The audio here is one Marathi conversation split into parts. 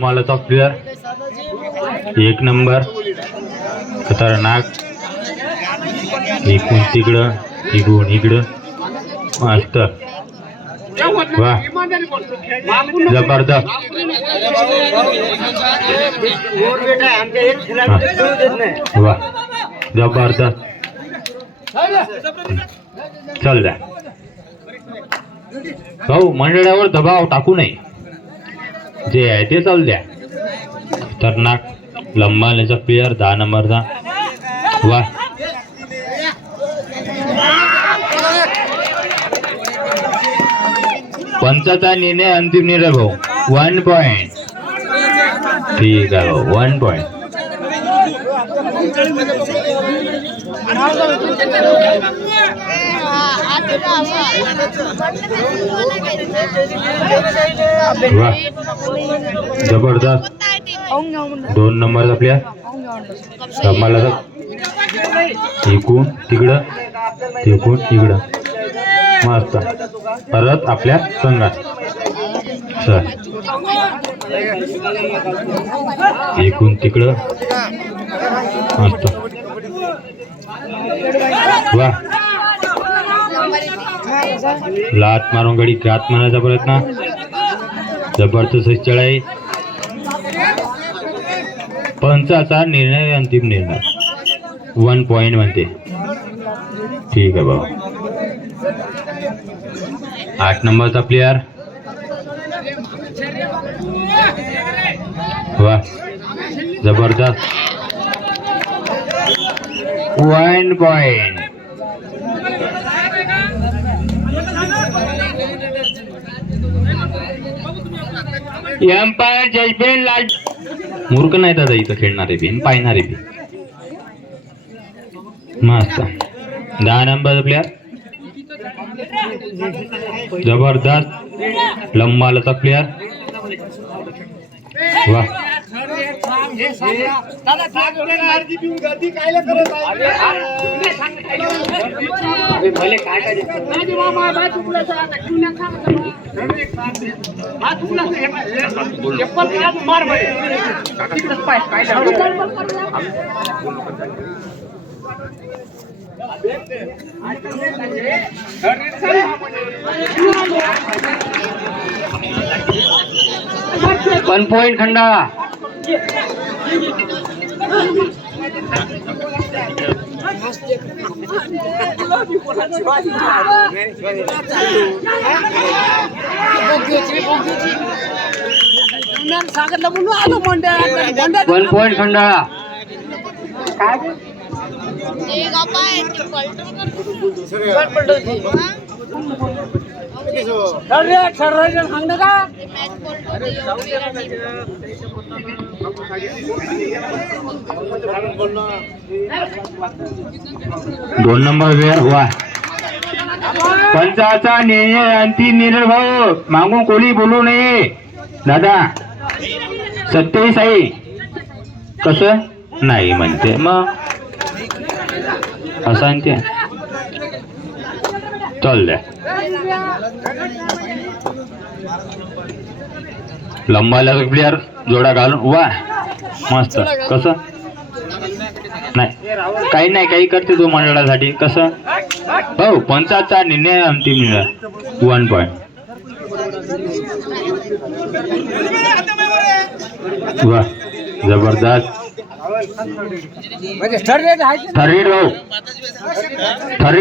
मालाचा प्लेयर एक नंबर खतरनाक इकडून तिकडं इकडून इकडं मस्त वा जबरदस्त वा जबरदस्त चल द्या भाऊ मंडळावर दबाव टाकू नये जे आहे ते चालू द्या खतरनाक लंबाण्याचा प्लेयर 10 नंबरचा वा पंचाचा निर्णय अंतिम निर्णय भाऊ 1 पॉइंट ठीक आहे भाऊ 1 पॉइंट वा जबरदस्त 2 नंबरचा प्लेयर कमालाचा इकडून तिकडं तिकडून इकडं मस्त परत आपल्या संघात सर इकडून तिकडं मस्त वा लात मारून गडी घात मारण्याचा प्रयत्न जबरदस्त चढाई पंचाचा निर्णय अंतिम निर्णय 1 पॉइंट म्हणते ठीक आहे भाऊ 8 नंबरचा प्लेयर वा जबरदस्त 1 पॉइंट एम्पायर जजमेंट लाल मूर्ख नाही दादा इथं खेळणारे बी पाहणारे बी मस्त 10 नंबर प्लेयर जबरदस्त लंबालाचा प्लेयर वा one point Khandala one point Khandala दोन नंबर वेळ वा पंचाचा निर्णय अंतिम निर्णय भाऊ मागून कोणी बोलू नये दादा 27 आहे कसं नाही म्हणते मग असं ते चल द्या लंबाला प्लेयर जोडा घालून वा मस्त कसं नाही काही नाही काही करते तो मंडळासाठी कसं भाऊ पंचाचा निर्णय अंतिम निर्णय 1 पॉइंट वा जबरदस्त थर्ड भाऊ थर्ड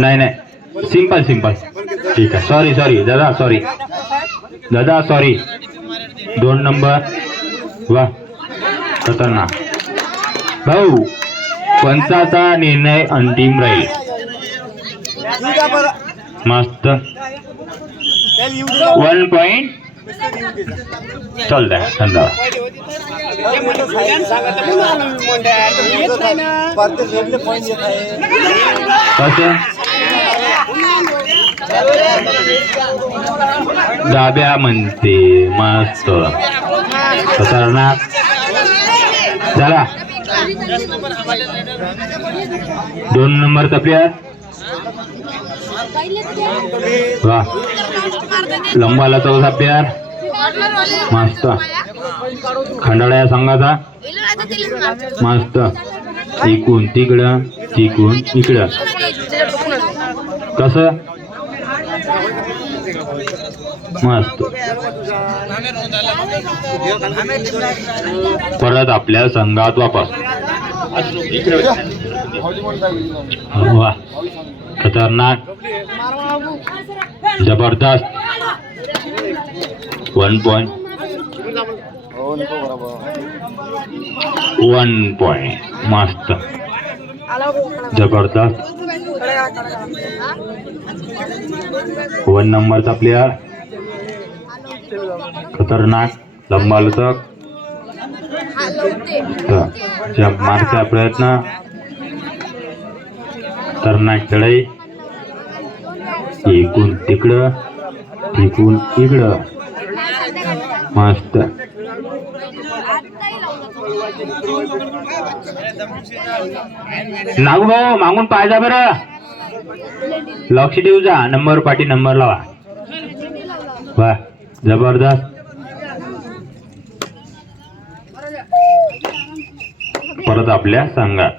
नाही नाही सिंपल सिंपल ठीक आहे सॉरी सॉरी दादा सॉरी 2 नंबर वा खतरनाक भाऊ पंचाचा निर्णय अंतिम राहील मस्त 1 पॉइंट चल द्या धन्यवाद डाब्या म्हणते मस्त खतरनाक चला 2 नंबरचा प्लेयर वा लंबाला चौथा पेअर मस्त. खंडाळा या संघाचा मस्त. तिकून तिकडं तिकून इकडं कसं मस्त. परत आपल्या संघात वापस. वा खतरनाक जबरदस्त. 1 पॉइंट 1 पॉइंट मस्त जबरदस्त. 1 नंबरचा प्लेयर खतरनाक लंबा लचक जंप मारचा प्रयत्न. खतरनाक चढाई. इकडून तिकडं तिकून इकडं मस्त. नागू भाऊ मागून पाहिजा बरं. लक्ष देऊ जा. नंबर पाठी नंबर लावा. वा जबरदस्त. परत आपल्या संघात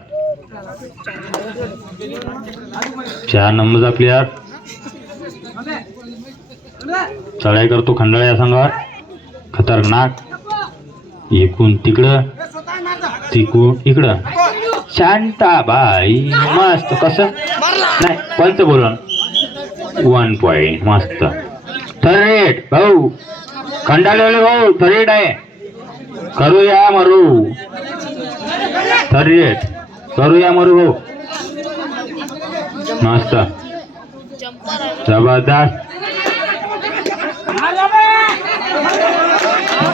4 नंबरचा प्लेयर चढाई करतो खंडाळा या संघावर. खतरनाक. इकडून तिकडं तिकून इकडं शांताबाई मस्त. कसं नाही पंच बोलून 1 पॉइंट मस्त. थर्ड भाऊ खंडाळेवाले भाऊ थर्ड आहे. करूया मरू थर्ड करूया मरू भाऊ मस्त जबरदस्त.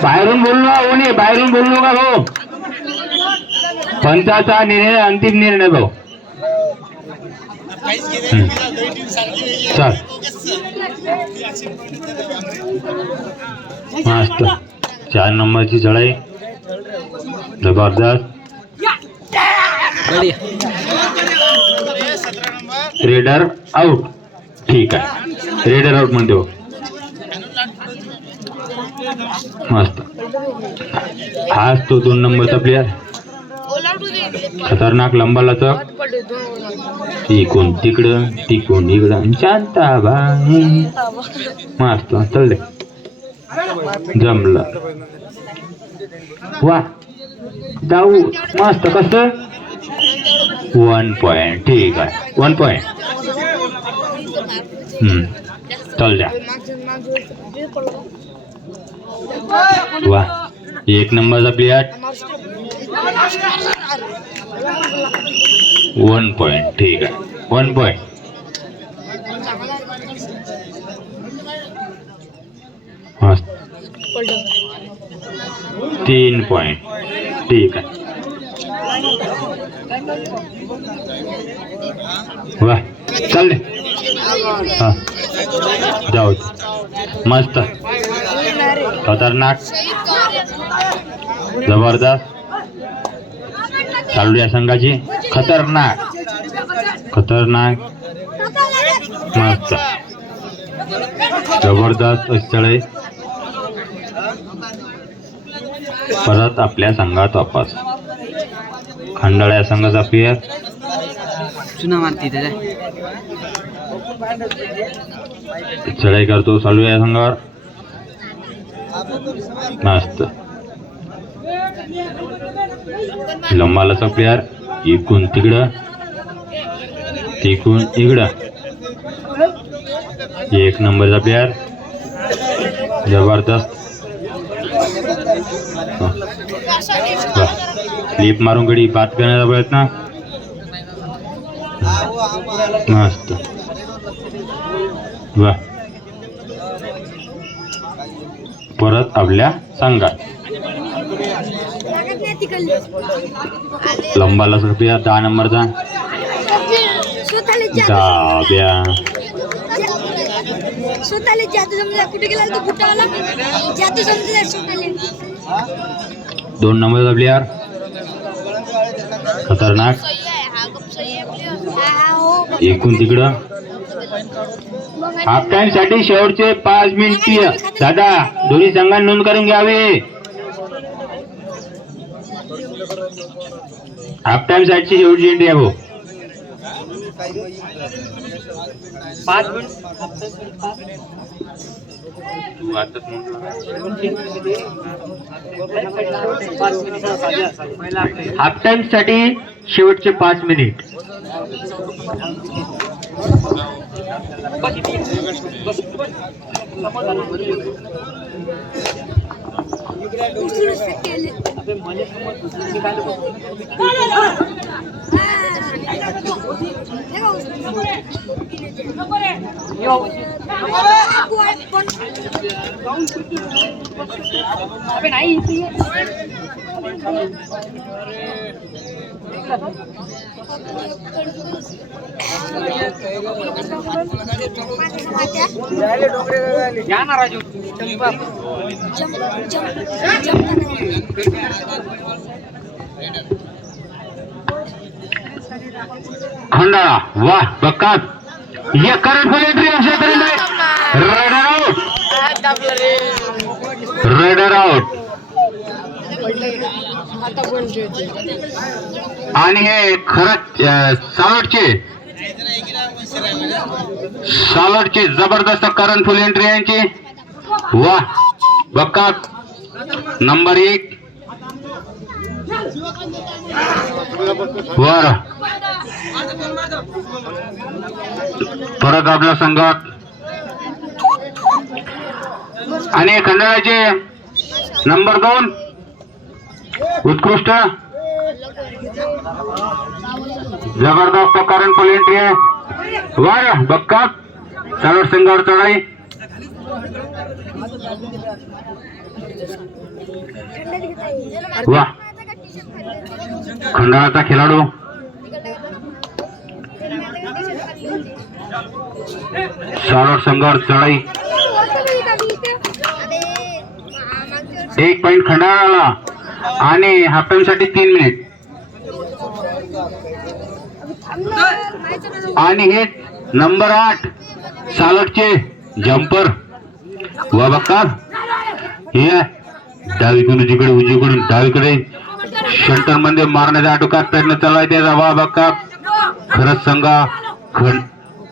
बाहेरून बोललो कोणी बाहेरून बोललो का भाऊ. पंचाचा निर्णय अंतिम निर्णय भाऊ. चल मस्त. 4 नंबरची चढाई जबरदस्त. Raider out. ठीक आहे रेडर आउट म्हणतो मस्त. हाच तो 2 नंबरचा प्लेयर खतरनाक लंबा लचक. तिकून तिकडं तिकून इकडं शांताबाई मस्त. चल जमलं. वा जाऊ मस्त. कसं 1 पॉइंट. ठीक आहे 1 पॉइंट. चल द्या. वा 1 नंबरचा प्लेयर 1 पॉइंट. ठीक आहे 1 पॉइंट. मस्त 3 पॉइंट. ठीक आहे. वा चल हा जाऊ मस्त. खतरनाक जबरदस्त. चालू या संघाची खतरनाक खतरनाक मस्त जबरदस्त चढाई. परत आपल्या संघात वापस. खंडाळा या संघाचा प्लेयर चुना मारती चढाई करतो चालू या संघावर मस्त. लंबालाचा प्लेयर इकडून तिकडं तिकून इकडं. 1 नंबरचा प्लेयर जबरदस्त. स्लिप मारून गडी बाद करण्याचा प्रयत्न मस्त. वा परत आपल्या संघात लंबाला रुपया 10 नंबरचा डाव्या. स्वतःला जादू समजा कुठे गेला तो फुटावाला जादू समजा स्वतःला. 2 नंबरचा प्लेयर खतरनाक. हा हो एकूण तिकडं हाफ टाइम साठी शेवटचे 5 मिनिट दादा दोन्ही संघांनी नोंद करून घ्यावे. हाफ टाइम साठी शेवटची एंट्री आहे भाऊ. 5 मिनिट हाफ टाइम साठी शेवटचे 5 मिनिट. या ना राजू. खंडाळा वाह बक्कात ये करंट फुल एंट्री अशा तऱ्हेने रेडर आउट आणि हे खरंच सालटचे जबरदस्त करंट फुल एंट्री यांची. वाह बक्कात नंबर 1 वर परत आपल्या संघात आणि खंडाळ्याचे नंबर 2 उत्कृष्ट जबरदस्त करंट फुल एंट्री आहे. वर बक्कात सालट संघावर चढाई. वाह खंडाळाचा खेळाडू सालट संघावर चढाई. 1 पॉइंट खंडाळाला आणि हाफ टाइम साठी 3 मिनिट. आणि हे नंबर 8 सालटचे जम्पर. वा बक्का हे डावीकडून उजवीकडे उजवीकडून डावीकडे सेंटर मध्ये मारण्याचा आटोकात प्रयत्न चालू आहे त्याचा. वा बक्का खरंच संघा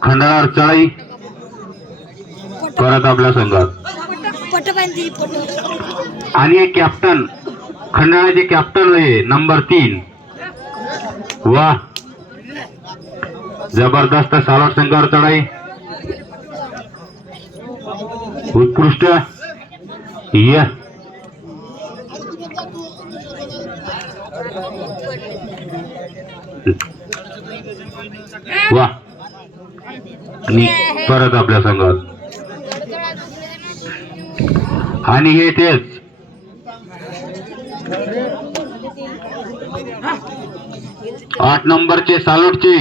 खंडाळावर चढाई परत आपल्या संघात. आणि एक कॅप्टन खंडाळाचे कॅप्टन आहे नंबर 3. वा जबरदस्त सालट संघावर चढाई उत्कृष्ट. ये वा आणि परत आपल्या संघात. आणि हे तेच आठ नंबरचे सालोटचे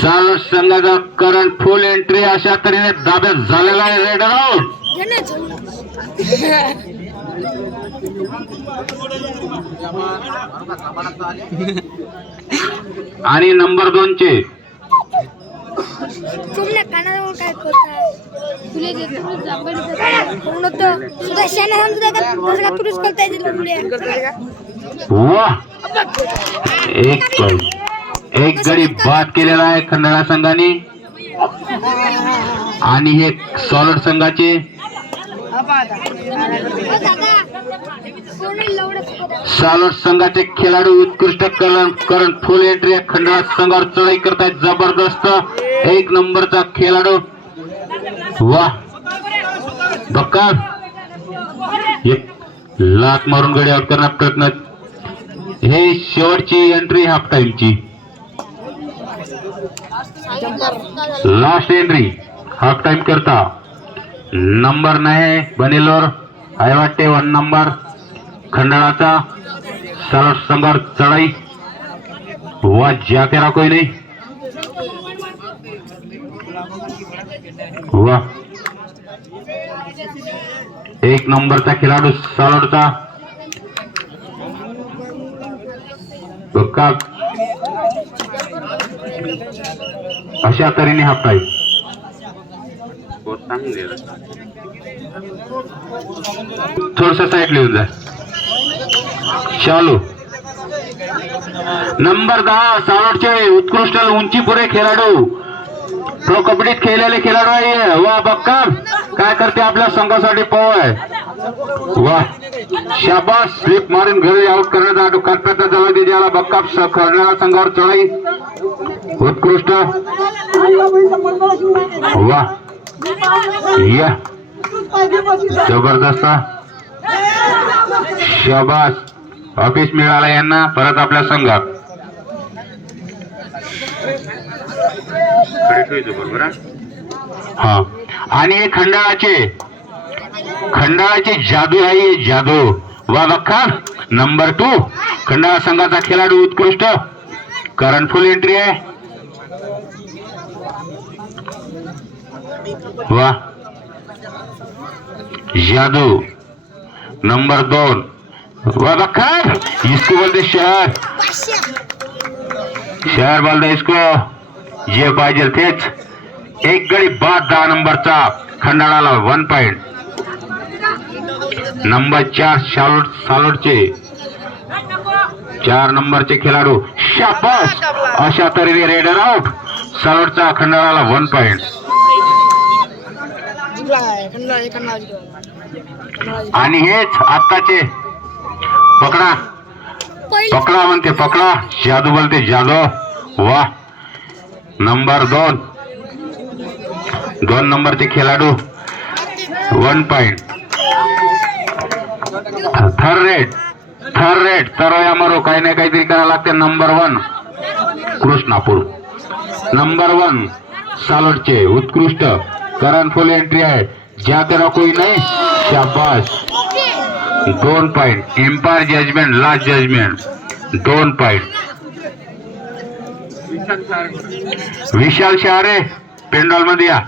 सालोट संघाचा करंट फुल एंट्री अशा तऱ्हेने दाब्यात झालेला आहे. Raider out. आणि नंबर 2 चे वाह एक गडी बाद केलेला आहे खंडाळा संघाने. आणि हे सॉलिड संघाचे सालट संघाचे खेळाडू उत्कृष्ट करंट फुल एंट्री खंडाळा संघावर चढाई करतायत. जबरदस्त 1 नंबरचा खेळाडू. वाह बक्का एक लात मारून गडी आउट करण्याचा प्रयत्न. हे शेवटची एंट्री हाफ टाइमची लास्ट एंट्री हाफ टाइम करता. नंबर नाही बनेलोर आहे वाटते 1 नंबर खंडाळाचा सालट संघावर चढाई. वा ज्या तेरा कोई नाही. वा 1 नंबरचा खेळाडू सालटचा बक्का अशा तऱ्हेने हा प्राईज थोडस साईड लिहून जा. चालू. नंबर 10 सालोडचे उत्कृष्ट उंची पुरे खेळाडू, प्रो कबड्डीत खेळलेले खेळाडू आहे. वा बक्का काय करते आपल्या संघासाठी पोय. वा शाबास. स्लिप मारून घरी आउट करण्याचा करण्याचा झाला त्याला बक्का करणारा संघावर चढाई उत्कृष्ट. वा या जबरदस्त. शाबास. ऑफिस मिळाला यांना परत आपल्या संघात. हा आणि हे खंडाळाचे जादू आहे. जादू. वा बक्का नंबर 2 खंडाळा संघाचा खेळाडू उत्कृष्ट. करंट फुल एंट्री आहे. वा जादू नंबर 2. वा बक्का इसको बोलते शहर. शहर बोलते इसको. जे पाहिजे तेच. एक गडी बाद 10 नंबरचा खंडाळाला 1 पॉइंट. नंबर 4 सालोडचे 4 नंबरचे खेळाडू. शाबास. अशा तऱ्हेने रेडर आउट. सालोडचा खंडाळाला 1 पॉइंट. आणि हेच आत्ताचे पकडा पकडा म्हणते पकडा. जादू बोलते जादू. वा नंबर 2 नंबरचे खेळाडू 1 पॉइंट. थर्ड रेट तरया मारो काही ना काहीतरी करायला लागते. नंबर 1 कृष्णापूर. नंबर 1 सालोडचे उत्कृष्ट. करंट फुल एंट्री आहे. ज्या तेरा कोई नाही. शाबास. 2 point. Umpire judgement last judgement 2 point. Vishal Shahare pandal मध्ये या.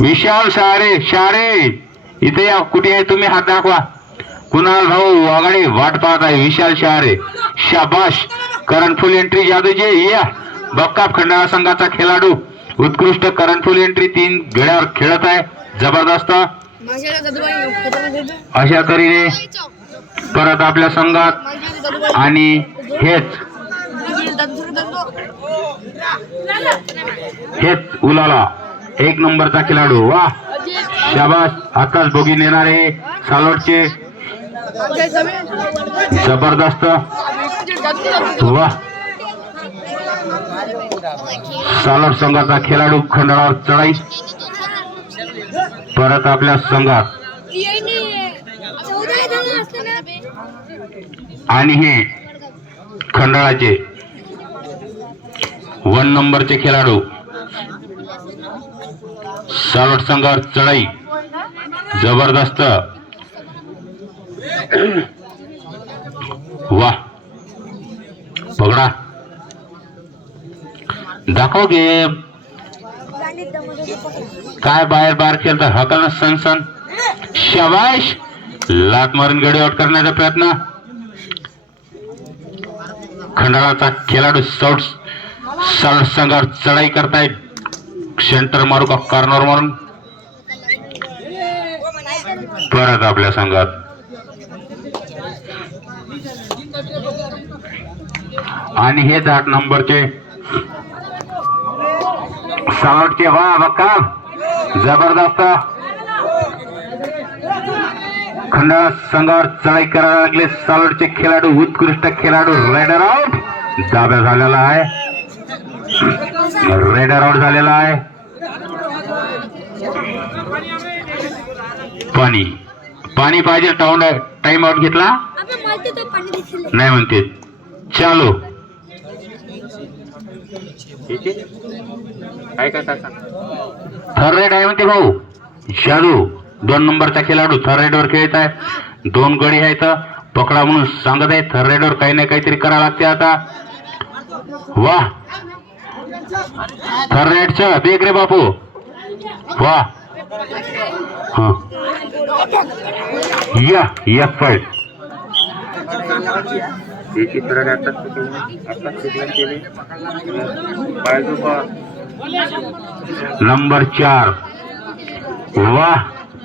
विशाल शहारे इथे या. कुठे आहे तुम्ही? हात दाखवा. कुणाल भाऊ आघाडी वाट पाहत आहे. विशाल शहारे. शाबाश. करंट फुल एंट्री जादूचे या. बक्काप खंडाळा संघाचा खेळाडू उत्कृष्ट. करंट फुल एंट्री 3 गड्यावर खेळत आहे. जबरदस्त. अशा तऱ्हेने परत आपल्या संघात. आणि हेच उलाला 1 नंबरचा खेळाडू. वा शाबास. आकाश बोगी नेणारे सालोडचे. जबरदस्त. वा सालोड संघाचा खेळाडू खंडाळावर चढाई परत आपल्या संघात. आणि हे खंडाळाचे 1 नंबरचे खेळाडू सालोड संघावर चढाई जबरदस्त. वा पकडा दाखव गेम. काय बाहेर खेळता हकाला सनसन. शाबाश. लात मारून गडी आउट करण्याचा प्रयत्न. खंडाळाचा खेळाडू सालोड संघावर चढाई करताय. सेंटर मारू का कॉर्नर मारून परत आपल्या संघात. आणि हे 8 नंबरचे सालोडचे. वा बक्का जबरदस्त. खंडाळा संघावर चढाई करायला लागले सालोडचे खेळाडू उत्कृष्ट खेळाडू. Raider out. दाब्या झालेला आहे. रेडर आउट झालेला आहे. पाणी पाहिजे. टाइम आउट घेतला नाही म्हणते. चालू. थर्ड रेड आहे म्हणते भाऊ. जादू 2 नंबरचा खेळाडू थर्ड रेड वर खेळत आहे. 2 गडी आहेत. पकडा म्हणून सांगत आहे. थर्ड रेड वर काही ना काहीतरी करावं लागते आता. वा थर्ड रेडचं देख रे बापू. वा या फाईट. नंबर 4 वाह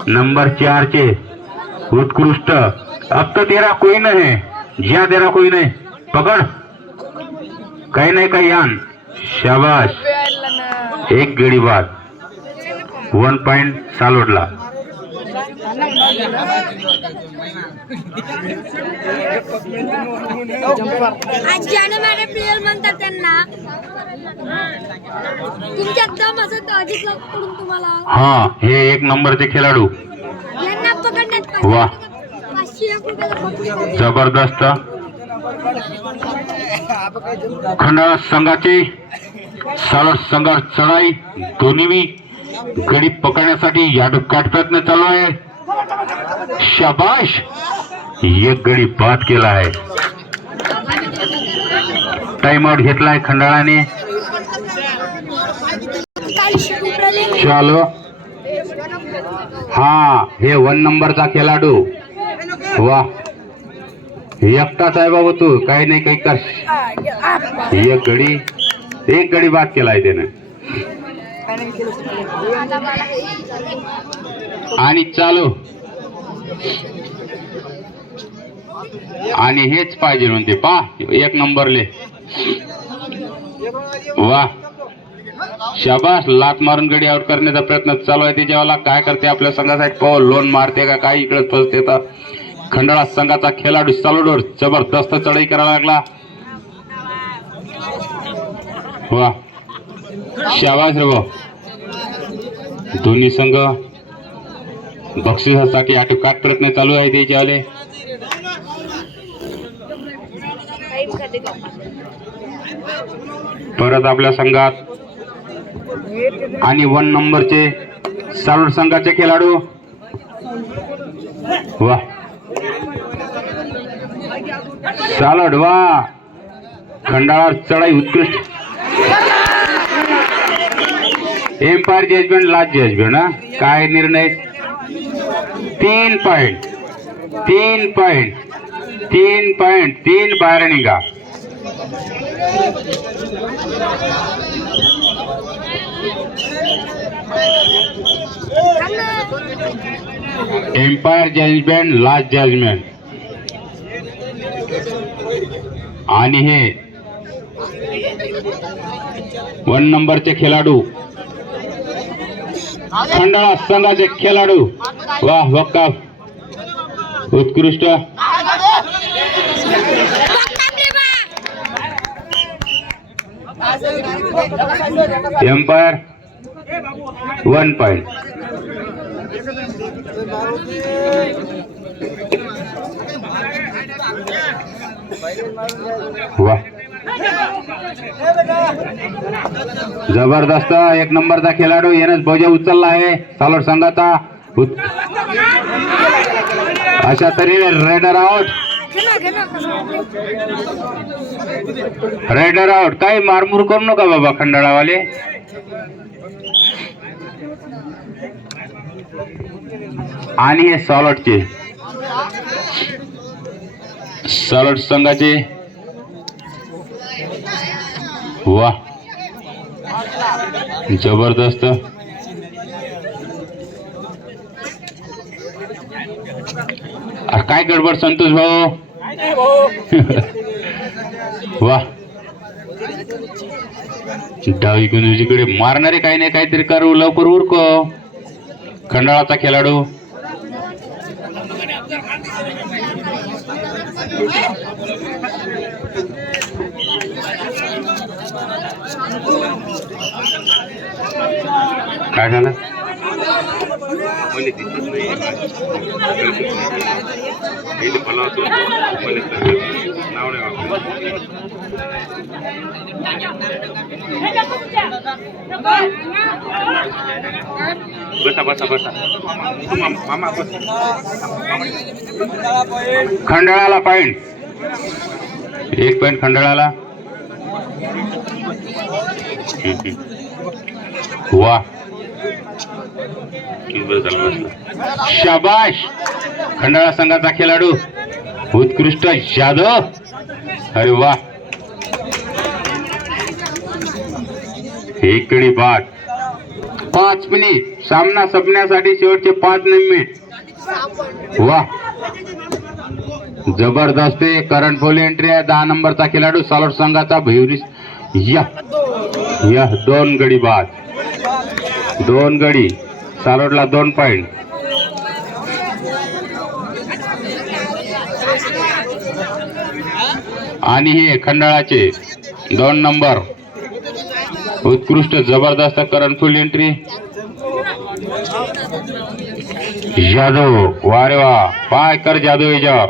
नंबर 4 चे उत्कृष्ट अब तो तेरा कोई नहीं है ज्या तेरा कोई नहीं पकड़ काही नाही काही आण शाबाश एक गडी बाद 1 पॉइंट सालोडला आज ज्याने माझे प्लेयर म्हणतात त्यांना तुमच्या दम असं अधिक लागतो तुम्हाला हा हे 1 नंबरचे खेळाडू यांना पकडण्यात वाह 501 रुपयाला पकडू. जबरदस्त खंडाळा संघाचे सालोड संघात चढाई दोन्ही गडी पकडण्यासाठी याडूकाट प्रयत्न चालू आहे शाबाश एक गडी बाद केला आहे टाइम आउट घेतलाय खंडाळाने चालो हा हे 1 नंबरचा खेळाडू वा एकटाच आहे बाबा तू काही नाही काही कर एक गडी बाद केलाय त्याने आणि चालू आणि हेच पाहिजे म्हणते पा 1 नंबरले वा शाबास लात मारून गडी आउट करण्याचा प्रयत्न चालू आहे त्याच्यावाला काय करते आपल्या संघासाठी पाव लोन मारते का काही इकडे फसते तर खंडाळा संघाचा खेळाडू सालोडवर जबरदस्त चढाई करायला लागला वा शाबास रे भाऊ दोन्ही संघ बक्षिसासाठी आटोकाट प्रयत्न चालू आहे त्याच्यावाले परत आपल्या संघात आणि 1 नंबरचे सालोड संघाचे खेळाडू वा सालोड वा खंडाळा चढाई उत्कृष्ट एम्पायर जजमेंट लास्ट जजमेंट हा काय निर्णय 3 पॉइंट 3 बाहेर निघा एम्पायर जजमेंट लास्ट जजमेंट आणि हे 1 नंबरचे खेळाडू खंडाळा संघाचे खेळाडू वाह वक्काफ उत्कृष्ट एम्पायर 1 पॉइंट वाह जबरदस्त 1 नंबरचा खेळाडू यानेच बोजा उचलला आहे सालोड संघाचा अशा तऱ्हेने रेडर आउट काही मारमूर करू नका बाबा खंडाळावाले आणि हे सालोड संघाचे वा जबरदस्त काय गडबड संतोष भाऊ वा डावीकडून उजवीकडे मारणारे काही नाही काहीतरी करू लवकर उरको खंडाळाचा खेळाडू काय झालं खंडाळाला पॉइंट 1 पॉइंट खंडाळाला वाह शाबाश खंडाळा संघाचा खेळाडू उत्कृष्ट जाधव अरे वा, एक गडी बाद. 5 मिनिट सामना संपण्यासाठी शेवटचे 5 मिनिट. वा, जबरदस्त आहे. करंट फुल एंट्री आहे. 10 नंबरचा खेळाडू सालोड संघाचा भैरी. या 2 गडी बाद. 2 गडी. सालोडला 2 पॉइंट. आणि हे खंडाळाचे 2 नंबर. उत्कृष्ट जबरदस्त करंट फुल एंट्री. जादव, वारे वा, पाय कर जादव याच्यावर.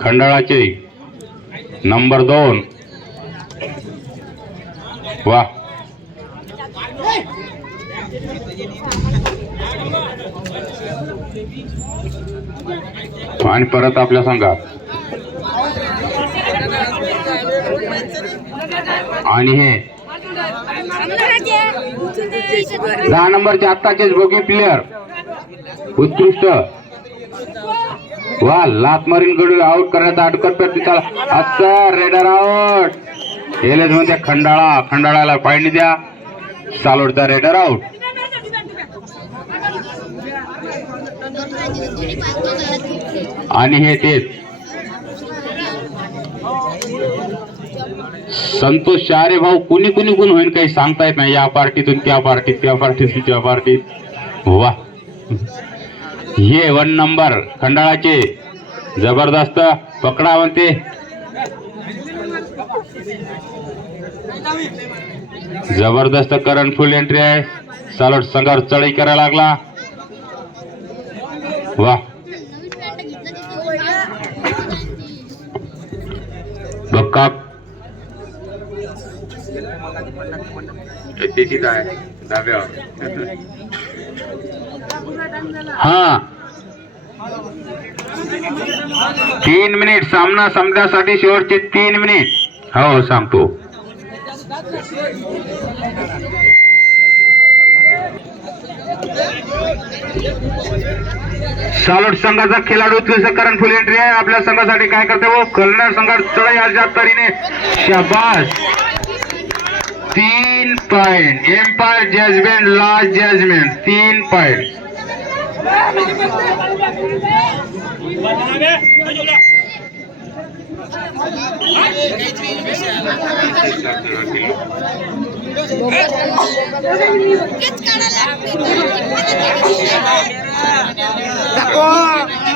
खंडाळाचे नंबर 2. वा, आणि परत आपल्या संघात. आणि हे 10 नंबरचे आत्ताचेच बोगी प्लेयर. उत्कृष्ट. वा, लात मारीन गडी आउट करण्याचा अटकत प्रतिकाल. असं रेडर आउट. एलेज मध्ये खंडाळाला पॉइंट द्या. सालोडचा रेडर आउट. आणि हे तेच संतोष शारे भाऊ. कुणी होईल काही सांगता येत नाही. या पार्टीतून त्या पार्टीत, त्या पार्टीतून त्या पार्टीत. वा, हे 1 नंबर खंडाळाचे जबरदस्त. पकडा म्हणते. जबरदस्त करंट फुल एंट्री आहे. सालोड संघावर चढाई करायला लागला. वा, बक्का हा. 3 मिनिट सामना संपण्यासाठी शेवटचे 3 मिनिट. हो सांगतो. सालोड संघाचा खेळाडू करंट फुल एंट्री आहे. आपल्या संघासाठी काय करते वो कलर संघात चढाई अशा तऱ्हेने. शाबास. 3 point. Umpire judgement, last judgement. 3 point.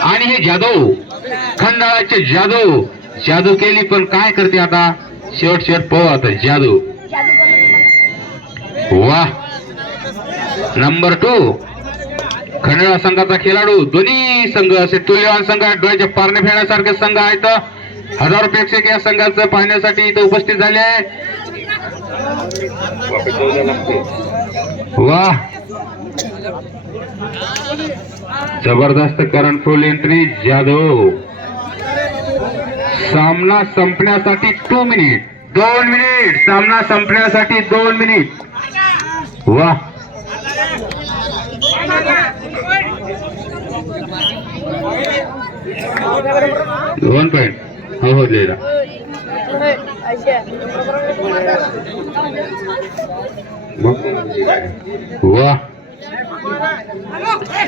आणि हे जादव, खंडाळाचे जादू केली. पण काय करते आता शेवट पाहू आता. जादू. वा, नंबर 2 खंडाळा संघाचा खेळाडू. दोन्ही संघ असे तुल्यवान संघ आहेत. डोळ्याचे पारणे फेडण्यासारखे संघ आहेत. हजारो प्रेक्षक या संघाचं पाहण्यासाठी इथं उपस्थित झाले आहे. वा, जबरदस्त करंट फुल एंट्री. जादव. सामना संपण्यासाठी 2 मिनिट. 2 मिनिट. सामना संपण्यासाठी 2 मिनिट. वा, दोन पॉइंट. हो लिहिला. वा,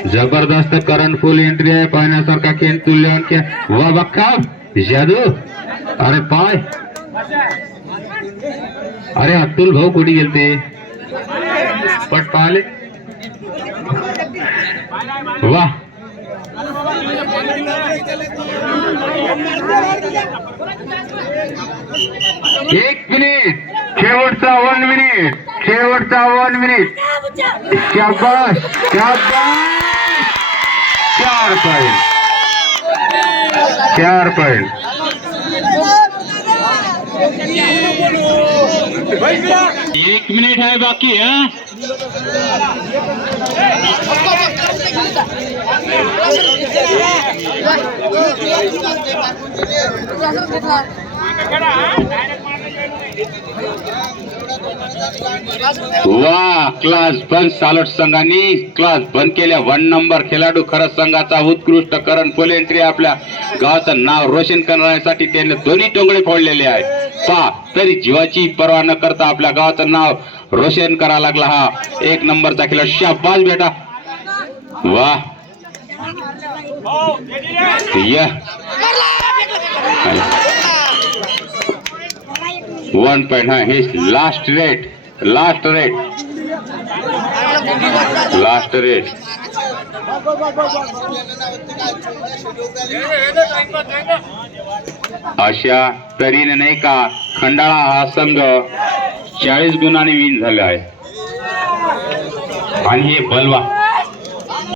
जबरदस्त करंट फुल एंट्री आहे. पाहण्यासारखा खेळ. तुल्यवान खेळ. वा, बक्का जादू. अरे पाय. अरे अतुल भाऊ कुठे गेलते पट पाहिले. वा, एक मिनिट. शेवटचा 1 मिनिट. शेवटचा 1 मिनिट. शाबास, शाबास. 4 पॉइंट. 4 पॉइंट. एक मिनिट आहे बाकी. वा क्लास बंद सालोट संघाने क्लास बंद केल्या. 1 नंबर खेळाडू खरंच संघाचा उत्कृष्ट करण फुल एंट्री आपल्या गावाचं नाव रोशन करण्यासाठी त्याने दोन्ही टोंगळे फोडलेले आहेत. पा तरी जीवाची पर्वा न करता आपल्या गावाचं नाव रोशन करा लागला हा 1 नंबरचा खेळाडू. शाबास बेटा. वा या 1 पॉइंट. हा हे लास्ट रेट. अशा तऱ्हेने नाही का खंडाळा हा संघ 40 गुणांनी विन झाला आहे. आणि हे बलवा